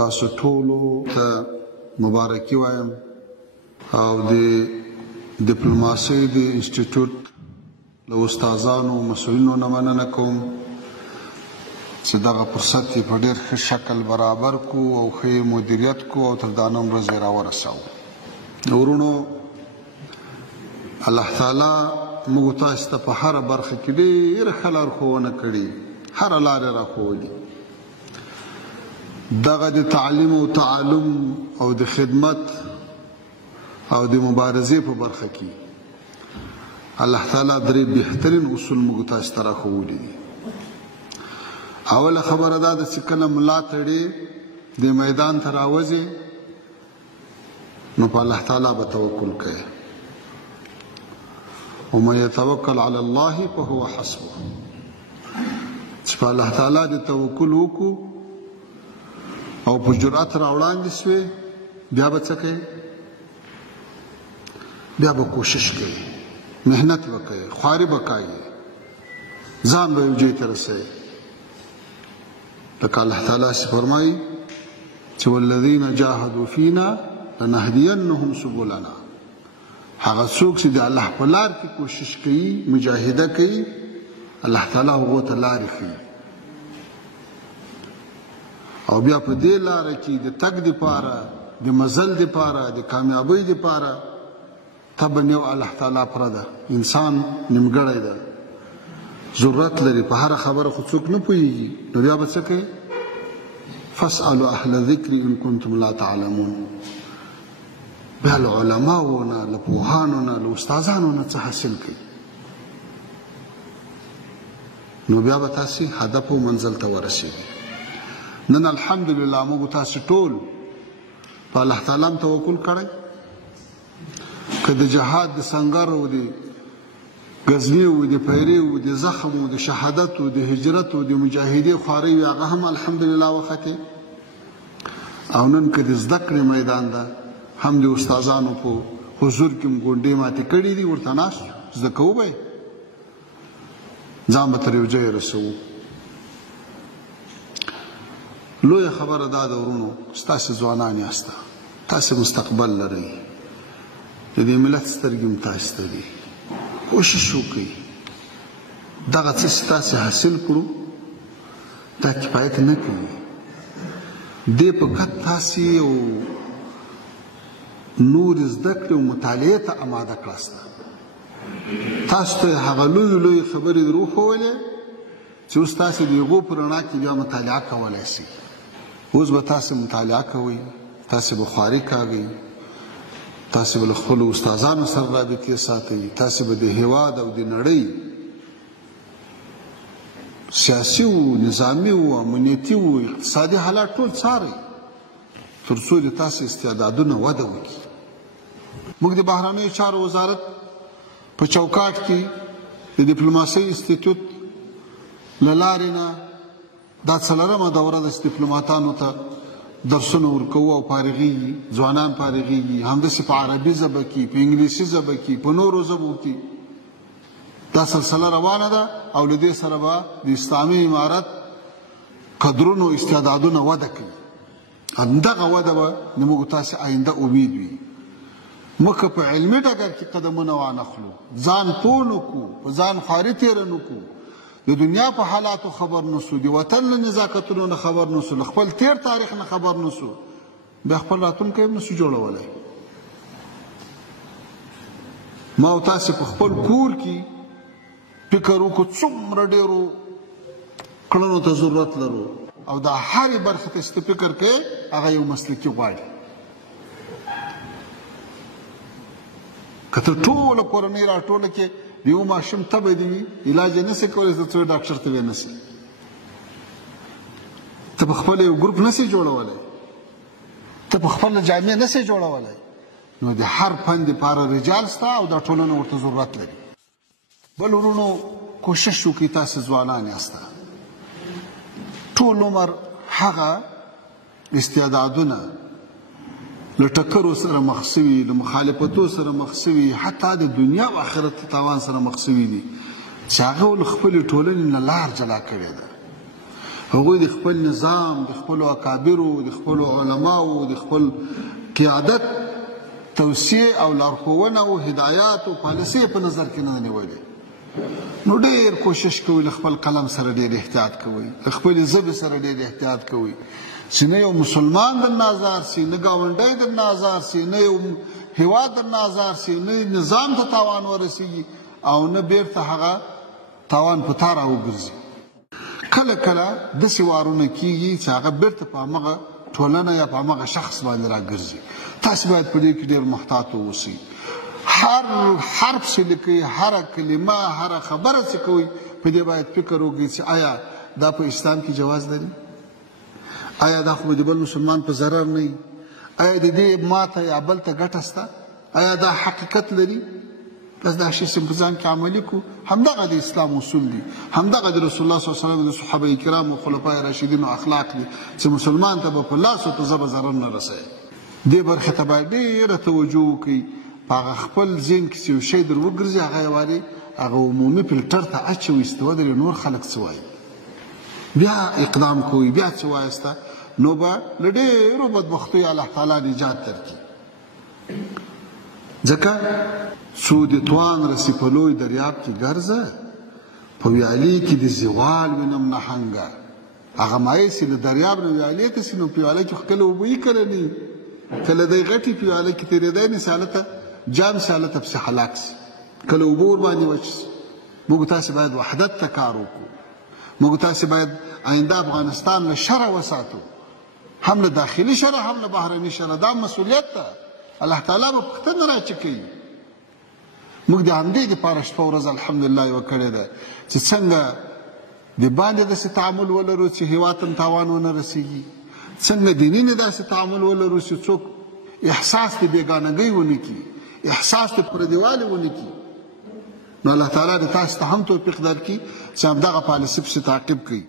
تاسو ټولو ته مبارکي وایم او د ډیپلوماسۍ د انسټیټیوټ له استادانو مسؤلینو نه مننه کوم چې دغه فرصت یې په ډېر ښه شکل برابر کو او ښه مدیریت کو او تر دا نن ورځې راورساوه. ورونو، الله تعالی موږ تاسو ته په هره برخه کې ډېره ښه لارښوونه کړې، هره لاره یې راښولې. دغه د تعلیم او تعلم او د خدمت او د مبارزې په برخه کې الله تعالی درې بهترین اصول موږ تاسو ته راښولي دي. اوله خبره دا ده چې کله ملا تړې د میدان ته راوځې نو په الله تعالی به توکل کوې. ومن یتوکل علی الله فهو حسبه. چې په الله تعالی د توکل وکړو او په جرأت راوړاندې سوې بیا به څه کوې؟ بیا به کوشش کوې، محنت به کوې، خواري به کوې، ځان به یو ځای ته رسوې. لکه الله تعالی چې فرمایي چې والذین جاهدوا فینا لنهدینهم سبلنا. هغه څوک چې د الله په لار کې کوشش کوي، مجاهده کوي، الله تعالی هغو ته لارې ښیي. او بیا په دې لاره کې د تګ دپاره، د مزل دپاره، د کامیابۍ دپاره طبعا یو الله تعالی پرده، انسان نیمګړی ده، ضرورت لري، په هره خبره خو څوک نه پوهېږي. نو بیا به څه کوې؟ فاسألوا اهل الذکر ان کنتم لا تعلمون. بیا له علماو نه، له پوهانو نه، له استادانو نه څه حاصل کوي. نو بیا به تاسې هدف او منزل ته ورسېږئ. نن الحمدلله موږ تاسې ټول په الله تعالی هم توکل کړی. که د جهاد د سنګر او د غزني او د پیري او د زخم او د شهادت او د هجرت او د مجاهدې خوارۍ وي، هغه هم الحمدلله وختې. او نن که د زده کړې میدان ده، هم د استادانو په حضور کې م غونډې ماتې کړي دي، ورته ناست زده کوو به یې، ځان به تر یو ځایه رسوو. لویه خبره دا ده ورونو، ستاسې ځوانان یاسته، تاسې مستقبل لرئ، د دې ملت سترګې هم تاسې ته دي. کوشش وکړئ دغه څه چې تاسې حاصل کړو دا کفایت نه کوي. دې په کټ تاسې یو نور زده کړې او مطالعې ته اماده کړاست. تاسو ته هغه لویې لویې خبرې در وښولې چې اوس تاسې د هغو په رڼا کې بیا مطالعه کولی شئ. اوس به تاسې مطالعه کوئ، تاسې به خواري کوئ، تاسې به له خپلو استادانو سره رابطې ساتئ، تاسې به د هېواد او د نړۍ سیاسي و، نظامي و، امنیتي و، اقتصادي حالات ټول څارئ تر څو د تاسې استعدادونه وده وکړي. موږ د بهرنیو چارو وزارت په چوکاټ کې د ډیپلوماسۍ انسټیټیوټ له لارې نه دا 4مه دوره ده چې ډیپلوماتانو ته درسونه ورکوو او فارغېږي، ځوانان فارغېږي، همداسې په عربي ژبه کې، په انګلیسي ژبه کې، په نورو ژبو کې دا سلسله روانه ده. او له دې سره به د اسلامي امارت قدرونو استعدادونه وده کوي. همدغه وده به زموږ تاسې آینده امید وي. موږ که په علمي ډګر کې قدمونه وانخلو، ځان پوه نه کړو، په ځان خواري تېره نه کړو، د دنیا په حالاتو خبر نسو، د وطن له نزاکتونو نه خبر نسو، له خپل تیر تاریخ نه خبر نسو، بیا خپل راتلونکی هم نسو جوړولی. ما او تاسې په خپل کور کې فکر وکړو څومره ډېرو کړنو ته ضرورت لرو، او دا هرې برخې ته چې ته فکر کوې هغه یو مسلکي غواړي. که ته ټوله کورنۍ راټوله کې د یو ماشوم تبه دې وي، علاج یې نسې کولی، ته څو ډاکټر ته یې نسې، ته په خپله یو ګروپ نسې جوړولی، ته په خپله جامع نسې جوړولی. نو د هر فن دپاره رجال سته او دا ټولنه ورته ضرورت لري. بل ورونو، کوشش وکړئ، تاسې ځوانان یاسته، ټول عمر هغه استعدادونه له ټکرو سره مخ شوي، له مخالفتو سره مخ شوي، حتی د دنیا او آخرت تاوان سره مخ شوي دي چې هغه له خپلې ټولنې نه لار جلا کړې ده. هغوی د خپل نظام، د خپلو اکابرو، د خپلو علماو، د خپل قیادت توصیې او لارښوونه او هدایات او پالیسۍ په نظر کې نه نیولې. نو ډېر کوشش کوئ له خپل قلم سره ډېر احتیاط کوئ، له خپلې ژبې سره ډېر احتیاط کوئ چې نه یو مسلمان درنه ازار سي، نه ګاونډی درنه ازار سي، نه یو هیواد درنه ازار سي، نه نظام ته تاوان ورسیږي او نه بیرته هغه تاوان په تا راوګرځي. کله کله داسې وارونه کېږي چې هغه بیرته په همغه ټولنه یا په همغه شخص باندې راګرځي. تاسې باید په دې کې ډېر محتاط واوسئ. هر حرف چې لیکئ، هره کلمه، هره خبره چې کوئ، په دې باید فکر وکړئ چې آیا دا په اسلام کې جواز لري؟ آیا دا خو د بل مسلمان په ضرر نه وي؟ آیا د دې ماته یا بل ته ګټه شته؟ آیا دا حقیقت لري؟ بس دا شی چې په ځان کې عملي کړو، همدغه د اسلام اصول دي، همدغه د رسول الله صلی الله علیه وسلم د صحابه کرامو خلفای راشدینو اخلاق دي چې مسلمان ته به په لاس او په ژبه ضرر نه رسوي. دې برخې ته باید ډېره توجه وکړئ. په هغه خپل ذهن کې چې یو شی در وګرځي هغه یې وارې هغه عمومي فلټر ته اچوئ چې ودرې نور خلک څه وایي، بیا اقدام کوئ، بیا څه وایسته، نو به له ډېرو بدبختیو الله تعالی نجات درکړي. ځکه څو د توان رسي په لوی دریاب کې ګرځه، په ویالې کې د زوال وینم نهنګه. هغه مایې چې د دریاب نه ویالې ته سي نو په ویاله کې خو کله اوبه یې کله نه، کله دی غټې په ویاله کې تېرېدی نه سي هلته جام سي، هلته پسې هلاک سي، کله اوبه ورباندې وچ سي. موږ تاسې باید وحدت ته کار وکړو. موږ تاسې باید آینده افغانستان له شره وساتو، هم له داخلي شره هم له بهرني شره. دا مسؤلیت ده، الله تعالی به پوښتنه راچې کوي. موږ د همدې دپاره شپه ورځ الحمدلله یوه کړې ده چې څنګه د باندې داسې تعامل ولرو چې هېواد ته تاوان ونه رسېږي، څنګه دیني نه داسې تعامل ولرو چې څوک احساس د بېګانګۍ ونه کړي، احساس د پردیوالي ونه کړي. نو الله تعالی د تاسو ته هم توفیق درکړي چې همدغه پالیسي پسې تعقیب کړئ.